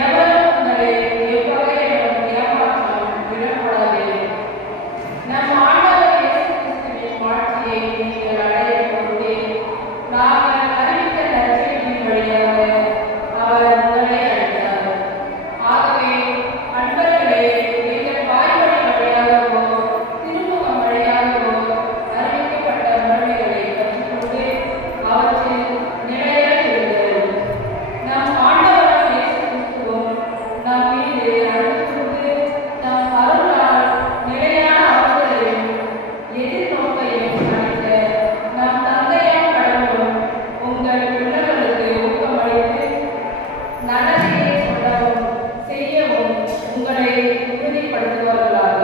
எவரும் உங்களை நல்லதையே சொல்லவும் செய்யவும் உங்களை உறுதிப்படுத்துவார்களாக.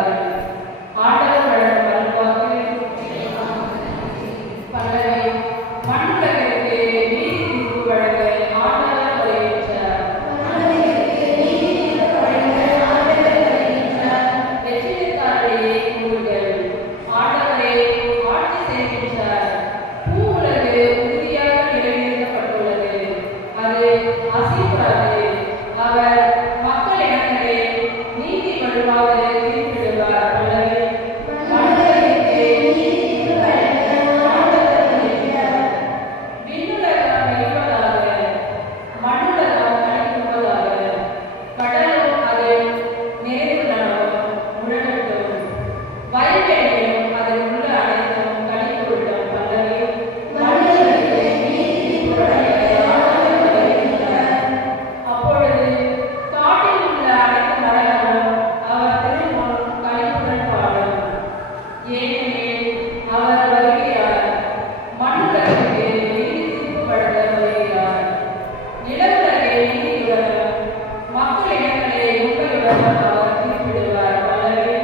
ஆண்டவர் வழங்கும் அருள்வாக்கு. பல்லவி. மண்ணுலகிற்கு நீதி தீர்ப்பு வழங்க ஆண்டவர் வருகின்றார். வெற்றிக்காரரையே கூறுங்கள், ஆண்டவரே ஆட்சி செய்கின்றார். பூ உலகு உறுதியாக நிலைநிறுத்தப்பட்டுள்ளது, அது அசைவுறாது. அவர் மக்கள் இனங்களே நீதி வலுவாக தீர்ப்பிடுவார். பல்லவி. விண்ணுலகம் அழிவதாக, மண்ணுலகம் அழிவுவதாக, கடலும் அதில் நிறைவுள்ளனவும் முழங்கட்டும், வயல்வெளிகளும் அதில் உள்ள அனைத்தும் கழிவுவிடும். பல்லவி. அப்பொழுது காட்டில் உள்ள அனைத்து மரங்களும் அவர் திருமுன் களிப்புடன் பாடும். ஏனெனில் அவர் வருகிறார், மண்ணுலகிற்கு நீதி தீர்ப்பு வழங்க வருகிறார். நிலவுலகை நீதியுடனும் மக்கள் இனங்களை உங்களுடனும் அவர் தீர்ப்பிடுவார். பல்லவி.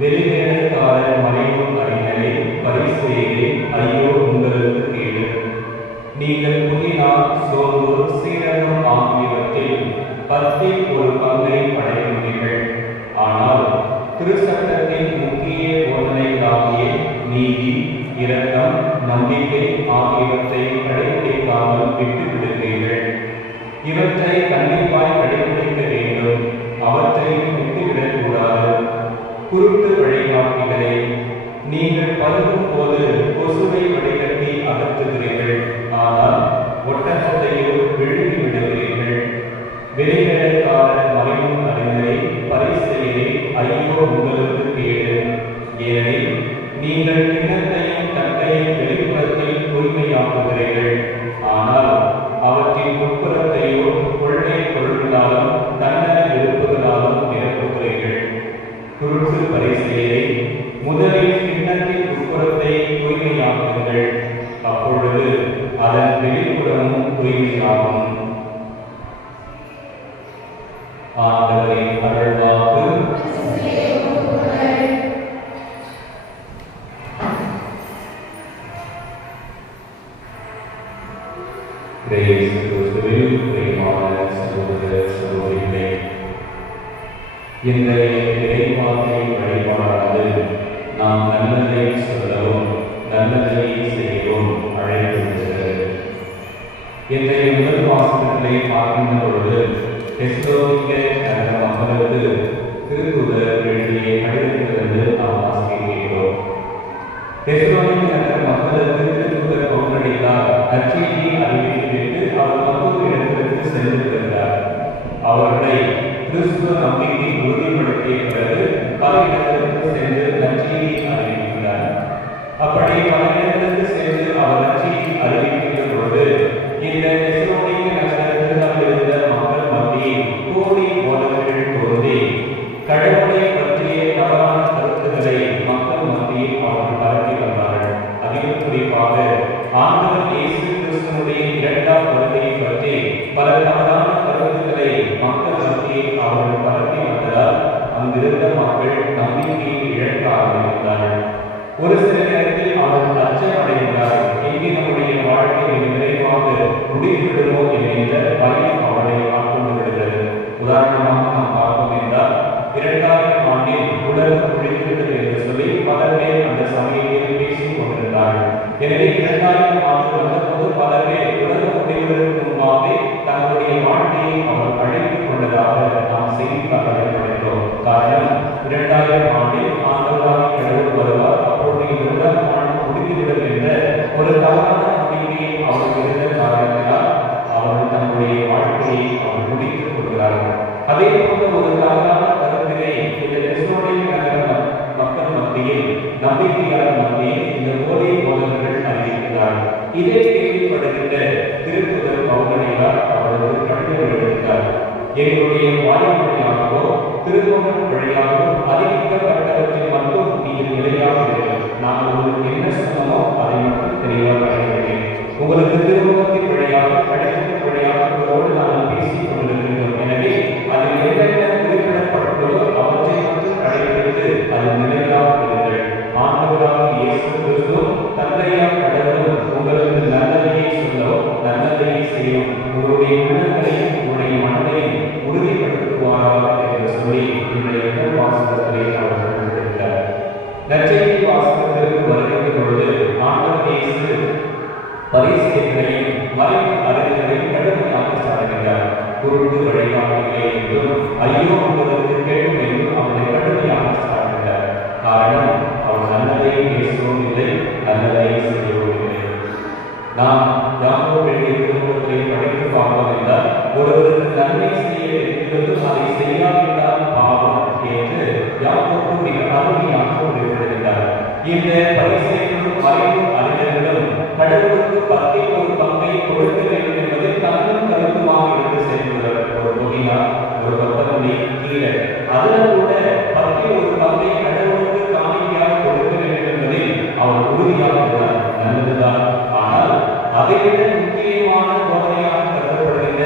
வெளிவேடக்காரர் மறைவும் அறிஞரே, பரிசேயரே, ஐயோ உங்களுக்கு கேடு. நீங்கள் புதினா, சோம்பு, சீரகம் ஆகியவற்றில் 10 ஒரு பங்கை படைக்கின்றீர்கள். ஆனால் திருச்சட்டத்தின் முக்கிய போதனைகளாகிய நீதி, இரக்கம், நம்பிக்கை ஆகியவற்றை கடைபிடிக்காமல் விட்டு விடுகிறீர்கள். இவற்றை கண்டிப்பாய் கடைபிடிக்க வேண்டும், அவற்றையும் விட்டுவிடக்கூடாது. குருட்டு வழிகாட்டிகளே, நீங்கள் பருகும் போது கொசுவை வடிகட்டி அகற்றுகிறீர்கள், ஆனால் ஒட்டகத்தையோ விழுங்கி விடுகிறீர்கள். வெளிவேடக்காரர் மறைவும் அறிஞரே, பரிசேயரே, ஐயோ உங்களுக்கு கேடு. ஏனெனில் நீங்கள் கிண்ணத்தையும் தட்டையும் வெளிப்புறத்தில் தூய்மையாக்குகிறீர்கள், ஆனால் அவற்றின் உட்புறத்தையோ கொள்ளை பொருள்களாலும் தன்னல விருப்புகளாலும் நிரப்புகிறீர்கள். குருட்டு பரிசேயரே, முதலில் கிண்ணத்தின் உட்புறத்தை தூய்மையாக்குங்கள், அப்பொழுது அதன் வெளிப்புறமும் தூய்மையாகும். ஆண்டவரின் அருள்வாக்கு. இன்றைய இறைவார்த்தை வழிபாடானது நாம் நல்லதை சொல்லவும் நல்லதை செய்யவும் அழைக்கின்றது. இன்றைய முதல் வாசகங்களை பார்க்கின்ற பொழுது தெசலோனிக்க நகர மக்களுக்கு திருத்தூதர் எழுதிய கடிதத்திலிருந்து நாம் வாசிக்கிறோம். தெசலோனிக்க நகர மக்களுக்கு திருத்தூதர் பவுலடியார் நற்செய்தியை அறிவித்துவிட்டு அவர் மற்றொரு இடத்திற்கு சென்றிருக்கிறார். அவர்களை கிறிஸ்துவ நம்பிக்கை உறுதிப்படுத்திய பிறகு பல இடங்களுக்கு சென்று நற்செய்தியை அறிவிக்கிறார். அப்படி பல இடங்களுக்கு சென்று அவர் நற்செய்தி அறிவிக்கின்ற பொழுது இந்த தெசலோனிக்க நகரத்தில் இருந்த மக்கள் மத்தியில் கோடி போதகர்கள் தோன்றி கடவுளை பற்றிய தவறான கருத்துக்களை மக்கள் மத்தியில் அவர்கள் பரப்பி வந்தார்கள். அதிலும் குறிப்பாக ஆண்டவர் இயேசு கிறிஸ்துவினுடைய இரண்டாம் வருகையை பற்றி பல தவறான கருத்துக்களை மக்கள் மத்தியில் அவர்கள் பரப்பி வந்ததால் அங்கிருந்த மக்கள் நம்பிக்கையை இழக்க ஆரம்பித்தார்கள். ஒரு சில நேரத்தில் அவர்கள் அச்சமடைந்தார்கள். இங்கே நம்முடைய வாழ்க்கை விரைவாக முடிந்துவிடுமோ என்கின்ற பயம் அவர்களை ஆட்கொண்டு விடுகிறது. உதாரணமாக நாம் பார்ப்போம் என்றால் 2000 ஆண்டில் உலகம் முடிந்துவிட்டது என்று சொல்லி பல பேர் அந்த சமயத்தில் பேசிக் கொண்டிருந்தார்கள். எனவே 2000 ஆண்டு வந்தபோது பல பேர் உலகம் முடிவதற்கு முன்பாக தங்களுடைய வாழ்க்கையை அவர் அழைத்துக் கொண்டதாக நாம் செய்தித்தாள்களை படித்தோம். காரணம் 2000 ஆண்டில் ஆண்டவராக கடவுள் வருவார், அப்போது இந்த உலகம் ஆண்டு முடிந்துவிடும் என்ற ஒரு தவறான நம்பிக்கையை அவர்கள் இருந்த காரணத்தினால் அவர்கள் தங்களுடைய வாழ்க்கையை அவர் முடித்துக் கொள்கிறார்கள். அதே போன்ற ஒரு தவறான கருத்தினை இந்த தெசலோனிக்க நகர மக்கள் மத்தியில் நம்பிக்கையாளர் மத்தியில் இந்த போதை போதகர்கள் அறிவிக்கிறார்கள். இதை கேள்விப்படுகின்ற திருப்புதர் பவுலடியார் அவர்களுக்கு கடிதம் எழுதினார். எங்களுடைய வாய்மொழியாகவோ திருமுகம் வழியாகவோ அறிவிக்கப்பட்டவற்றை மட்டும் நீங்கள் நிலையாக இருக்கிறீர்கள். நாங்கள் உங்களுக்கு என்ன சொன்னமோ அதை மட்டும் தெளிவாக அறிவிக்கிறேன். உங்களுக்கு திருமுகத்தின் வழியாக கடிதத்தின் வழியாக உங்களோடு நாங்கள் பேசிக் கொண்டிருக்கிறோம். எனவே அதில் என்னென்ன குறிப்பிடப்பட்டுள்ளதோ அவற்றை மட்டும் கடைபிடித்து அது நிலையாக இருங்கள். ஆண்டவராக இயேசு கிறிஸ்து தந்தையார் கடவுளும் உங்களுக்கு நல்லதையே சொல்லவும் நல்லதையே செய்யும், உங்களுடைய உள்ளங்களையும் உங்களுடைய மனதையும் உறுதிப்படுத்துவாராக என்று சொல்லி இன்றைய முதல் வாசகத்தை அவர்கள் கொடுத்திருக்கிறார். நற்செய்தி வாசகத்திற்கு வருகின்ற பொழுது ஆண்டவர் இயேசு பரிசேயர்களையும் மறைவு அறிஞர்களையும் கடுமையாக சாடுகிறார். குருட்டு வழிகாட்டுகளே என்றும் ஐயோ உங்களுக்கு கேட்கும் என்றும் அவரை கடுமையாக சாடுகிறார். காரணம், அவர் நல்லதை பேசுவோம் இல்லை, நல்லதை செய்யவும் இல்லை. நாம் யாக்கோபு எழுதிய திருமுகத்தை படித்து பார்ப்போம் என்றால் ஒருவருக்கு நன்மை செய்ய இருக்கிறது அதை செய்யாவிட்டால் பாவம் என்று யாக்கோபு மிக அருமையாக குறிப்பிடுகிறார். இந்த பரிசேயர்களும் மறைவு அறிஞர்களும் கடவுளுக்கு 10% கொடுக்க வேண்டும் என்பதை தன்னும் கருத்துமாக எடுத்து செல்கிறார். ஒரு தொகையா ஒரு பத்தமணி கீழே அதில் கூட 10% கடவுளுக்கு காணிக்கையாக கொடுக்க வேண்டும் என்பதில் அவர் உறுதியாக இருந்தார். நல்லதுதான். ஆனால் அதைவிட முக்கியமான போதனையாக கருதப்படுகின்ற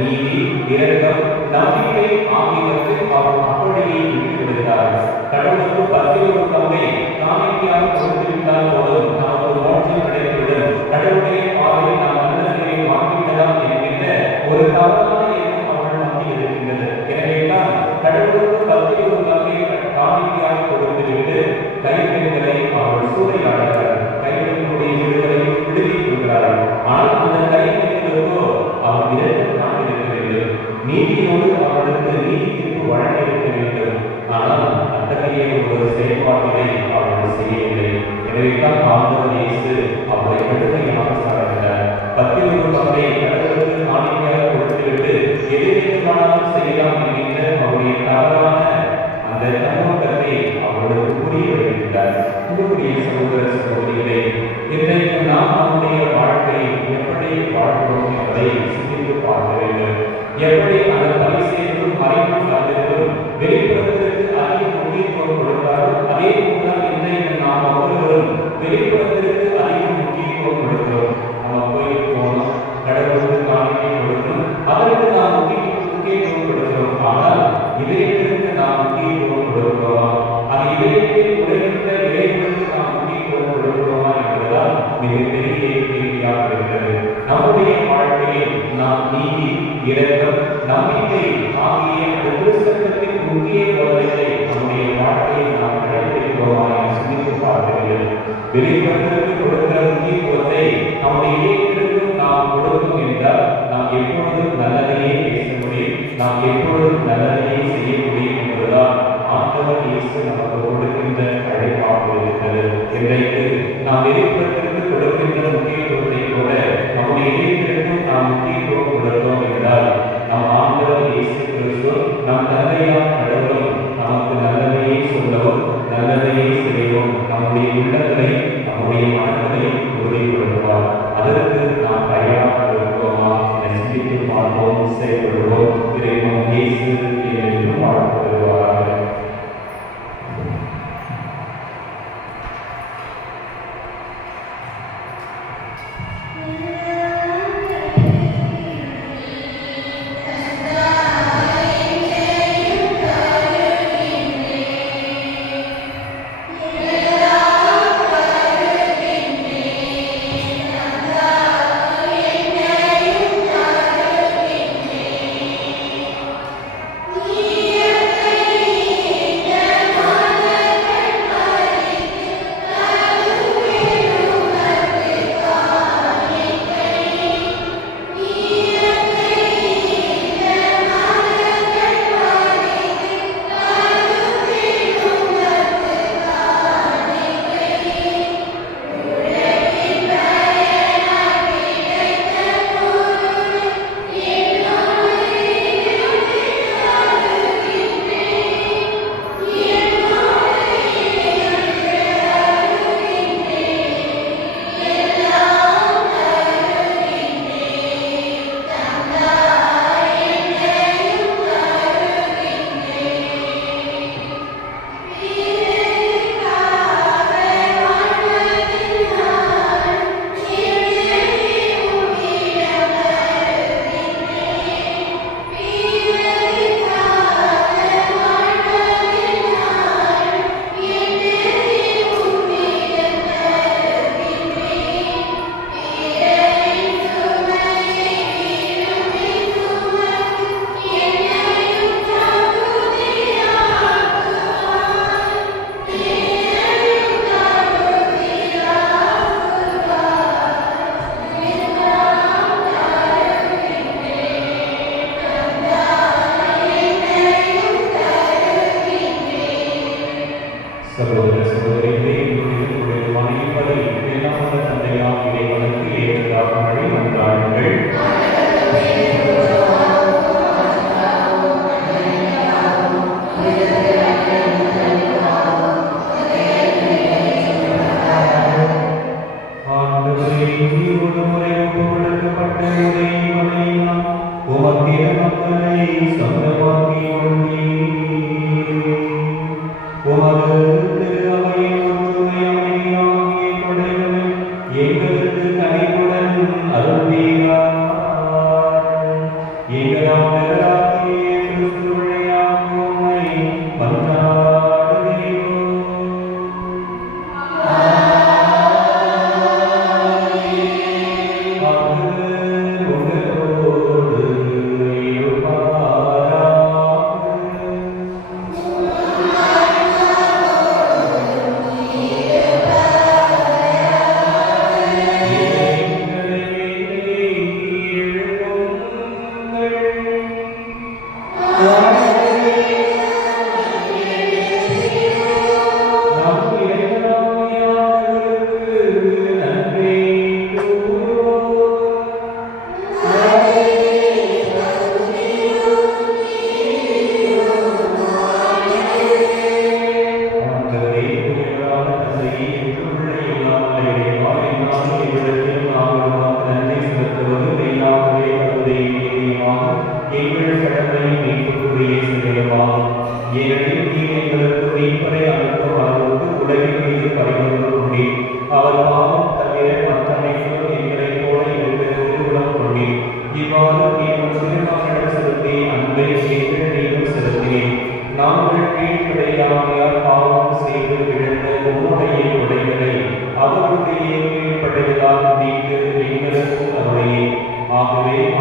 நீதி, இரக்கம், நம்பிக்கை ஆகியவற்றில் அவர் அப்படியே விட்டுவிடுகிறார். கடவுளுக்கு 10% காணிக்கையாக கொடுத்துவிட்டால் போதும், நமக்கு மோட்சம் கிடைத்துவிடும், கடவுளுடைய பார்வையில் நாம் நல்லதை வாங்கிவிடலாம் என்கின்ற ஒரு தவறான எண்ணம் அவர்கள் மத்தியில் இருக்கின்றது. எனவேதான் கடவுளுக்கு 10% காணிக்கையாக கொடுத்துவிட்டு கைப்பெண்களை அவர்கள் சூறையாடுகிறார்கள். கைப்பெண்களுடைய வீடுகளை விடுவித்துக் கொள்கிறார்கள். ஆனால் அந்த கைப்பெண்களுக்கோ அவர் இரண்டு நாள் இருக்க வேண்டும், நீதியோடு அவர்களுக்கு நீதி தீர்ப்பு வழங்க இருக்க வேண்டும். ஆனால் அத்தகைய ஒரு செயல்பாட்டினை அவர்கள் செய்யவில்லை. எனவேதான் ஆண்டவர் இயேசு அவரை கடுமையாக சாடுகிறார். 10% கடவுளுக்கு காணிக்கையாக கொடுத்துவிட்டு எதிர்காலம் செய்யலாம் என்கின்ற அவருடைய தவறான அந்த கண்ணோட்டத்தை அவர்களுக்கு புரிய வைக்கின்றார். உங்களுடைய சகோதர சகோதரிகளை இன்றைக்கு நாம் நம்முடைய வாழ்க்கையை எப்படி வாழ்கிறோம் என்பதை சிந்தித்து பார்க்க வேண்டும். எப்படி அந்த பரிசேயர்களும் மறைவு அறிஞர்களும் வெளிப்புறத்திற்கு அதிக முக்கியத்துவம் கொடுத்தாரோ அதே போல இன்றைக்கு நாம் ஒவ்வொருவரும் வெளிப்புறத்திற்கு அதிக முக்கியத்துவம் கொடுக்கிறோம். நம்ம கோயிலுக்கு போகணும், கடவுளுக்கு காணிக்கை கொடுக்கணும், அதற்கு நாம் முக்கியத்துவம் கொடுக்கிறோம். ஆனால் இதயத்திற்கு நாம் முக்கியத்துவம் கொடுக்கிறோமா? அது இதயத்தில் உடைகின்ற இறைவனுக்கு நாம் முக்கியத்துவம் கொடுக்கிறோமா என்பதுதான் மிகப்பெரிய கேள்வியாக இருக்கிறது. நம்முடைய வாழ்க்கையில் நாம் நீதி, இரக்கம், நம்பிக்கை ஆகிய திருச்சட்டத்தின் முக்கிய போதனைகளை நம்முடைய வாழ்க்கையில் நாம் கடைபிடிக்கிறோமா என சிந்தித்து பார்க்க வேண்டும். வெளிப்படத்திற்கு கொடுக்கிற முக்கியத்துவத்தை நம்முடைய இதயத்திற்கும் நாம் கொடுக்கும் என்றால் நாம் எப்பொழுதும் நல்லதையே பேச முடியும், நாம் எப்பொழுதும் நல்லதையே செய்ய முடியும் என்பதுதான் ஆண்டவர் இயேசு நமக்கு கொடுக்கின்ற அழைப்பாக இருக்கிறது. இன்றைக்கு நாம் வெளிப்படத்திற்கு கொடுக்கின்ற முக்கியத்துவத்தை கூட நம்முடைய இதயத்திற்கும் நாம் முக்கியத்துவம் கொடுத்தோம் என்றால் நம் ஆண்டவர் இயேசு கிறிஸ்து நம் தந்தையார் கடவுளும் நமக்கு நல்லதையே சொல்லவும் நல்லதையே செய்யவும் நம்முடைய உள்ளங்களை நம்முடைய மனங்களை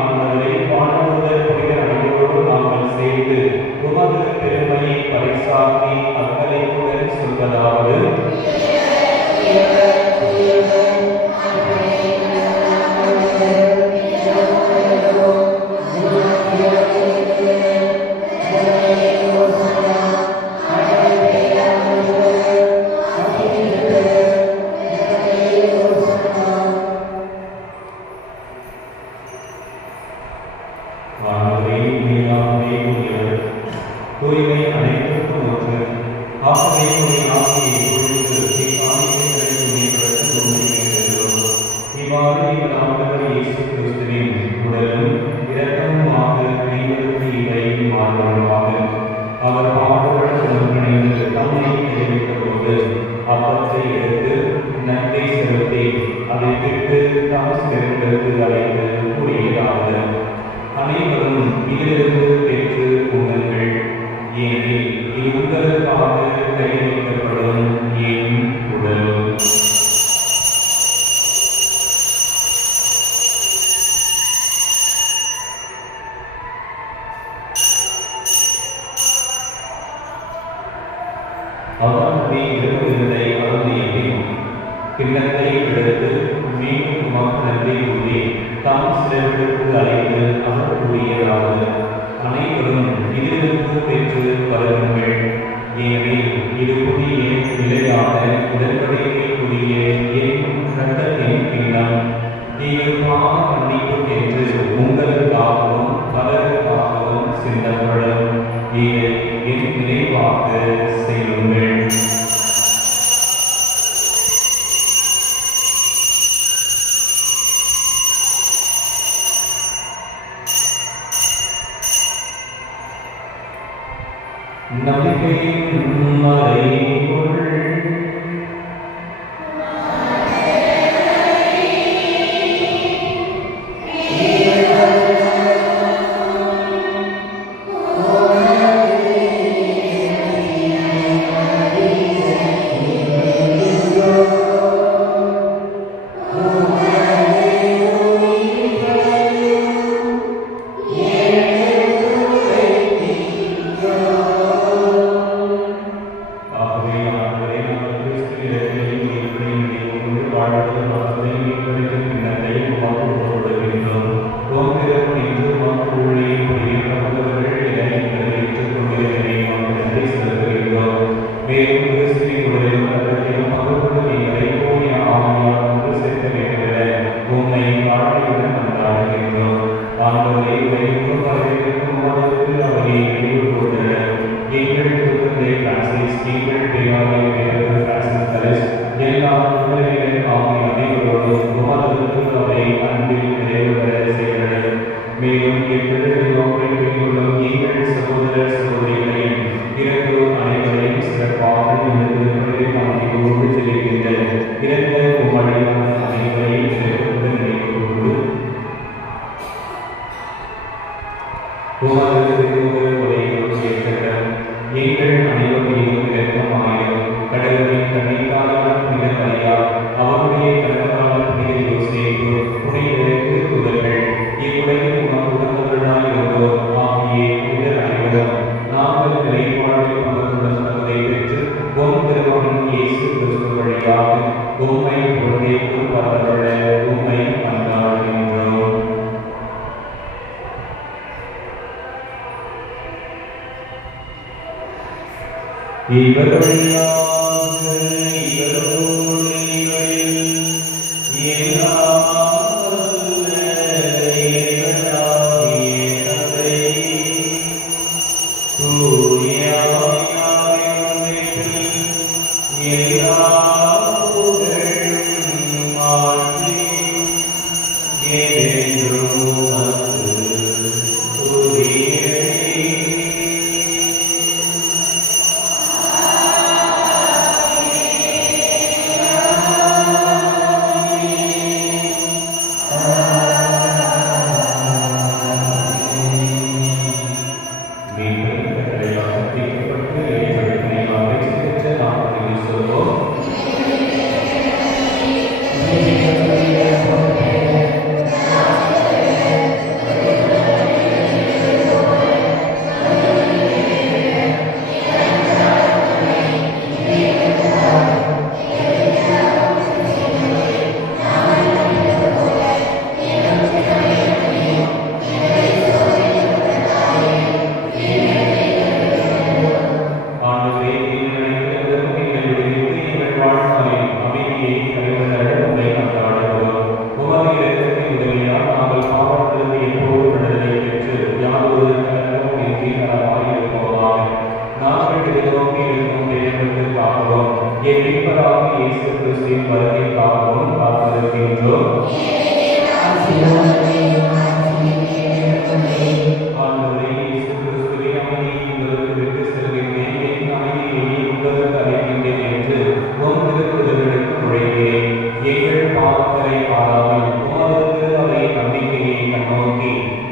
ஆண்டவரே, வானதூதர் புனிதர் அனைவரோடு நாங்கள் சேர்ந்து உமது பெருமையை பறைசாற்றி அக்கறையுடன் சொல்வதாவது: தூய்மை அனைவருக்கும் ஒன்று. ஆகவே ஆகியை பொழுது இவ்வாறு எங்கள் ஆண்டவர் இயேசு கிறிஸ்துவின் உடலும் இரக்கமுமாக அனைவருக்கு இவை மாறுவதாக. அவர் பாடுபட ஒன்றிணைந்து தம்மை தெரிவித்த போது அப்பத்தை எடுத்து நன்மை செலுத்தி அதை பிட்டு தம் சிறந்தது அழைத்து கூறியதாவது: அனைவரும் இதிலிருந்து பெற்று உண்ணுங்கள், ஏனெனில் இது உங்களுக்காக கையளிக்கப்படும் என் உடல். அவனுடைய இருந்ததை அருந்தியபின் கிண்ணத்தை எடுத்து மீண்டும் மக்களத்தை கூறி தாம் சிலருக்கு அழைத்து அவர் கூறியதாவது: அனைவரும் இதிலிருந்து பெற்று பருகுங்கள், ஏனெனில் இது புதிய நிலையான உடன்படிக்கைக்குரிய என் இரத்தத்தின் கிண்ணம். இது பாவ மன்னிப்புக்கென்று உங்களுக்காகவும் பலருக்காகவும் சிந்தப்படும். இது என் நினைவாக செய்யுங்கள். நம்பிக்கையின் மறைபொருள்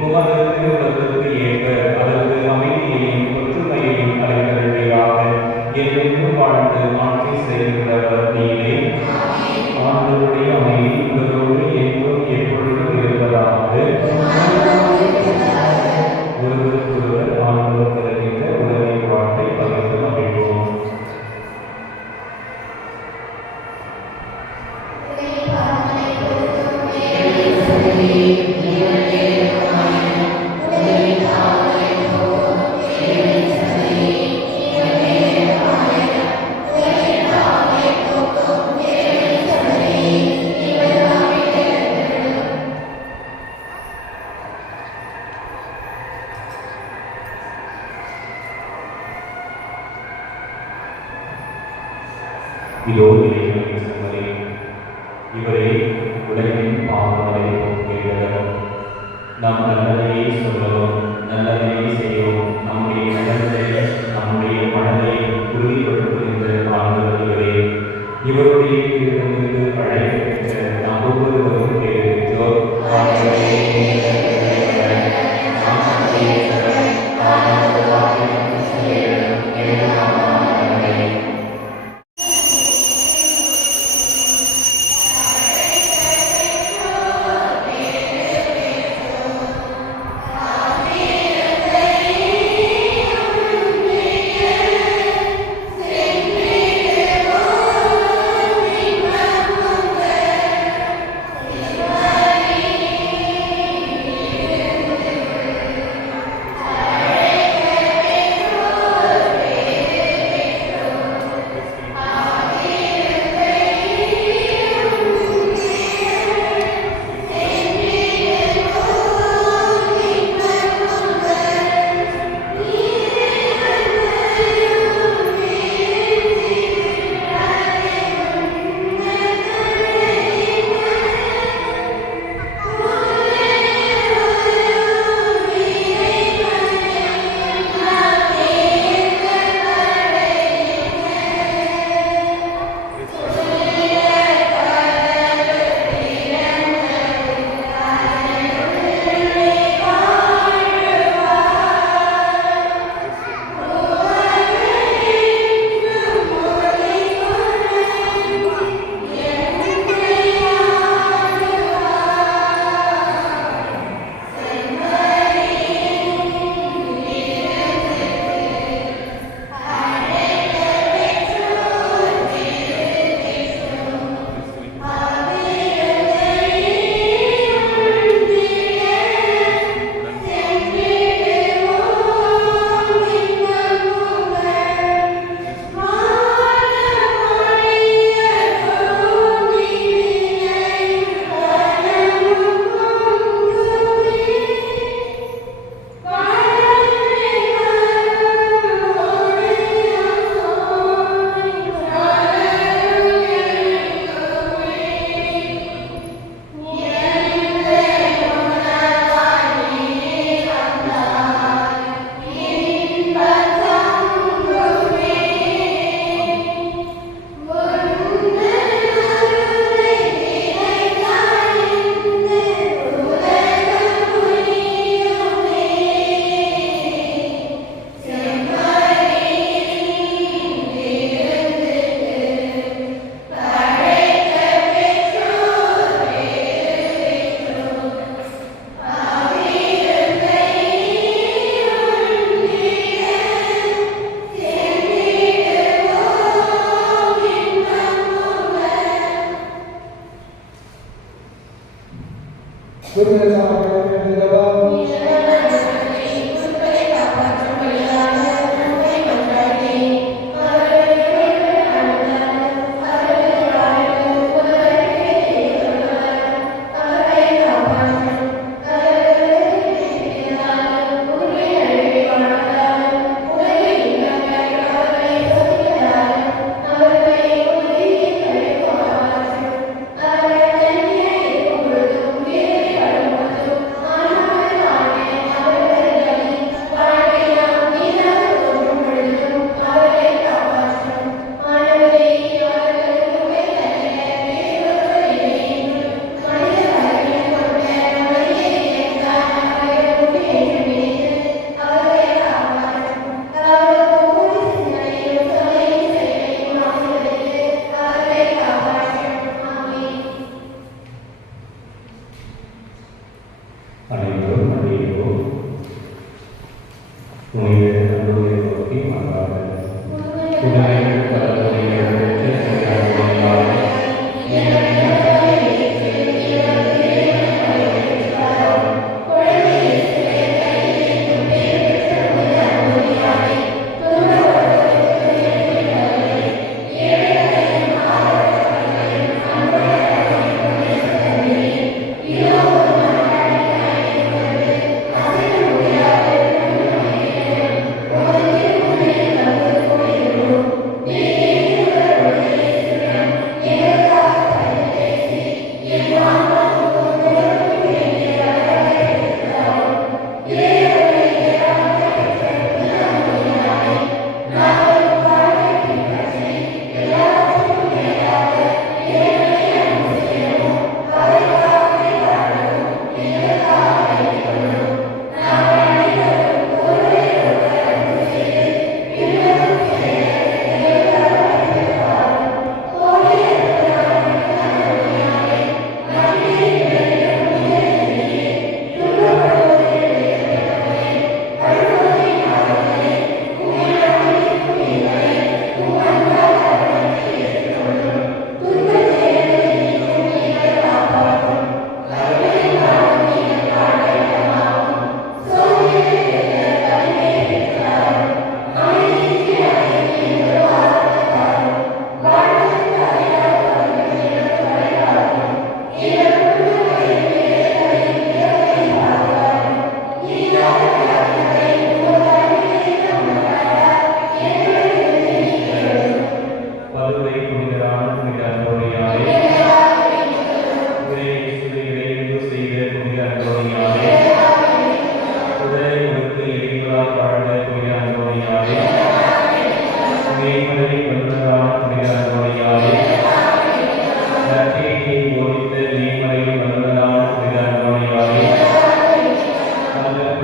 உமது திருவுளத்திற்கு ஏற்ப அதற்கு அமைதியையும் ஒற்றுமையையும் அளித்தருள்வீராக. என்றென்றும் வாழ்ந்து ஆட்சி செய்கின்றவர் நீரே. ஆண்டவருடைய அமைதி உங்களோடு என்றும் எப்பொழுதும் இருப்பதாக. ஒருவருக்கொருவர் ஆண்டவர் தருகின்ற உலகை வாழ்த்தை பகிர்ந்து மகிழ்வோம். இதோ இறைவனின் செம்மறி, இவரே உலகின் பாவங்களை போக்குகிறவர். நாம் நல்லதையே சொல்லவும் நல்லதையே செய்யவும் நம்முடைய நல்லதை நம்முடைய மனதை உறுதிப்படுத்துகின்ற ஆண்டவர் இவரே. இவருடைய திருவிழாவிற்கு அழைக்கப்பட்ட நாம் ஒவ்வொருவரும் பெறுகின்றோம்.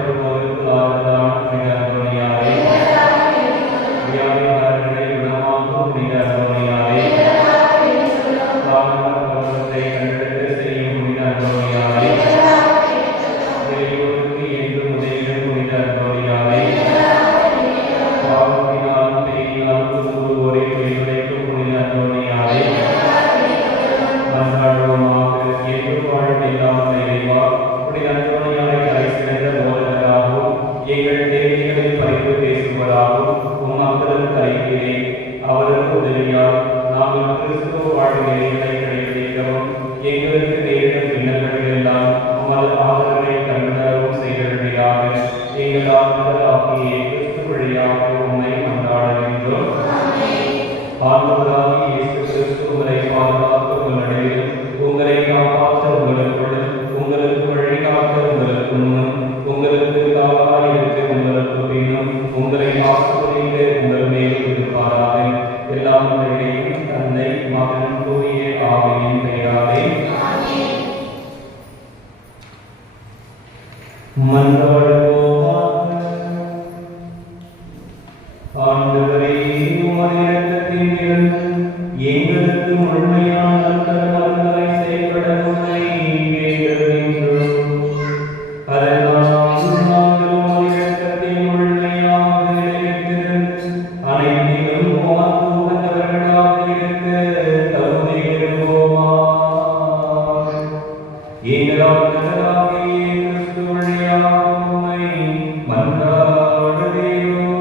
கஷ்டப்படுவோருக்கு ஆறுதலான புனித அந்தோணியாரே, வியாதிக்காரர்களை குணமாக்கும் புனித அந்தோணியாரே, காரணமற்ற பருவத்தை கண்டெடுக்க செய்யும் புனித அந்தோணியாரே, எளியோருக்கு என்றும் உதவிடும் புனித அந்தோணியாரே, பாவத்தினாலும் பேயினாலும் துன்புறுவோரை துயருரைக்கும் புனித அந்தோணியாரே, மன்றாடுவோமாக. என்றும் வாழும் இல்லாமல் இறைவா, புனித அந்தோணியாரை தலை சிறந்த போதகராகவும் எங்கள் தேவைகளில் பரிந்து பேசுவதாகவும் உமக்களுக்கு அழைக்கிறேன். அவருக்கு உதவியால் நாங்கள் கிறிஸ்துவ வாழ்வு நெறிகளை கடைபிடிக்கவும் எங்களுக்கு நேரிடும் பின்னல்கள் எல்லாம் உமது ஆதரவை கண்டுணரவும் செய்தவர்களாக எங்கள் ஆதரவு ஆகிய கிறிஸ்து வழியாக உண்மை கொண்டாடுகின்றோம். ஆண்டவராகிய இயேசு கிறிஸ்து உங்களை பாதுகாக்க உங்களிடம், உங்களை காப்பாற்ற உங்களுக்குள், உங்களுக்கு வழிகாட்ட உங்களுக்கு முன்னும், உங்களுக்கு காவலாய் இருக்க உங்களுக்கு பின்னும், உங்களை ஆசீர்வதிக்க உங்கள் மேலும் இருப்பாராக. எல்லாம் உங்களிடையும் தந்தை, மகன், தூய ஆவியின் பெயராலே. மன்றாடுவோமாக. ஆண்டவரே, உமது இரக்கத்தின் இருந்து எங்களுக்கு முழுமையான நற்கருமங்களை செயல்பட உம்மை வேண்டுகின்றோம். அதனால் நாங்கள் உமது இரக்கத்தில் முழுமையாக நிலைத்திருந்து அனைத்திலும் உமக்கு உகந்தவர்களாக இருக்க தகுதி பெறுவோமாக. எங்கள் ஆண்டவராகிய கிறிஸ்து வழியாக உம்மை மன்றாடுகிறோம்.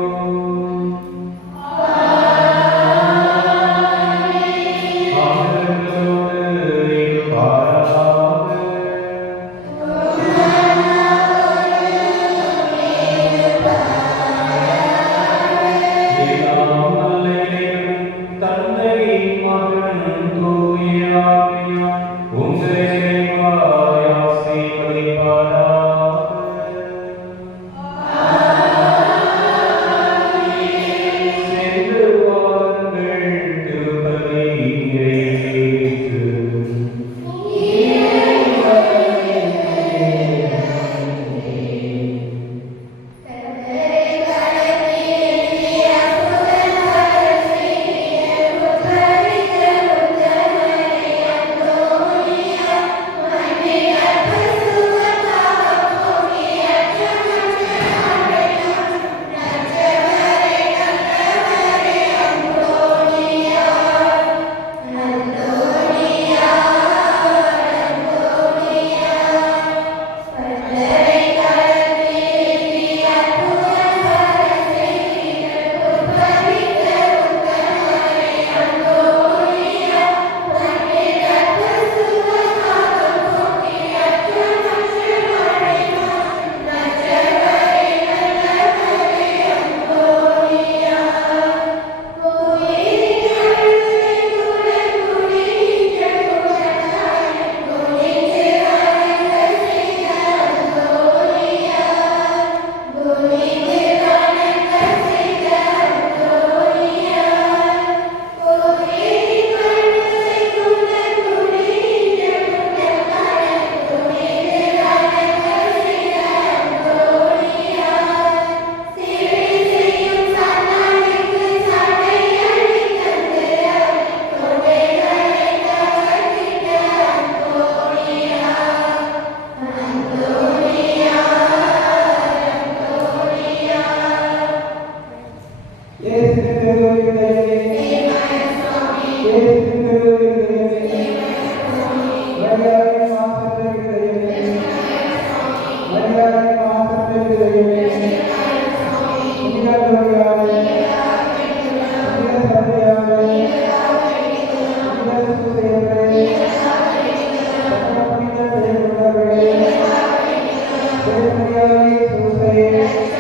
Amen.